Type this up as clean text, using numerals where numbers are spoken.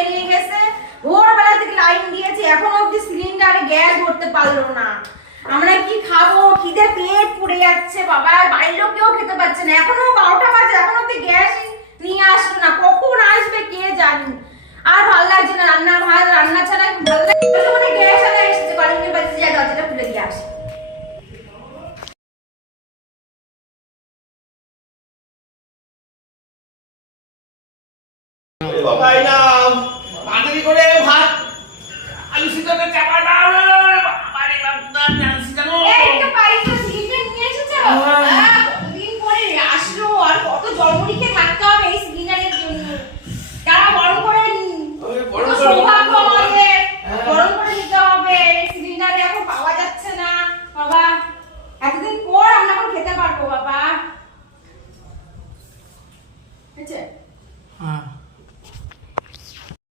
বেরিয়ে গেছে, ভোরবেলা থেকে লাইন দিয়েছে, এখনো অব্দি সিলিন্ডারে গ্যাস ভরতে পারলো না। আমরা কি খাবো, খিদে পেট পুড়ে যাচ্ছে বাবা, বাড়ির লোক কেউ খেতে পারছে না। এখনো 12টা বাজে, এখনো অব্দি গ্যাস নিয়ে আসলো না, কখন আসবে কে জানি। আর ভালো লাগছে না রান্না, ভাত রান্না ছাড়া ভালো লাগছে না। গ্যাস আনা এসেছে, কলিংয়ের বাজে, যা দরজাটা খুলে দিয়ে আসে। বাবাই নাম তাড়াতাড়ি করে ভাত আলু সিদ্ধটা চাপা দাও রে বাবা রে বাবা জানছি জানো এই তো পাইছো সিলিন্ডার নিয়ে এসেছো। কতদিন পরে আসলো, আর কত জলমুড়িকে থাকতে হবে এই সিলিন্ডারের জন্য। তারা গরম করে সৌভাগ্য আমাদের, গরম করে নিতে হবে। সিলিন্ডারে এখন পাওয়া যাচ্ছে না বাবা, এতদিন পর আমরা এখন খেতে পারবো বাবা। ঠিক আছে।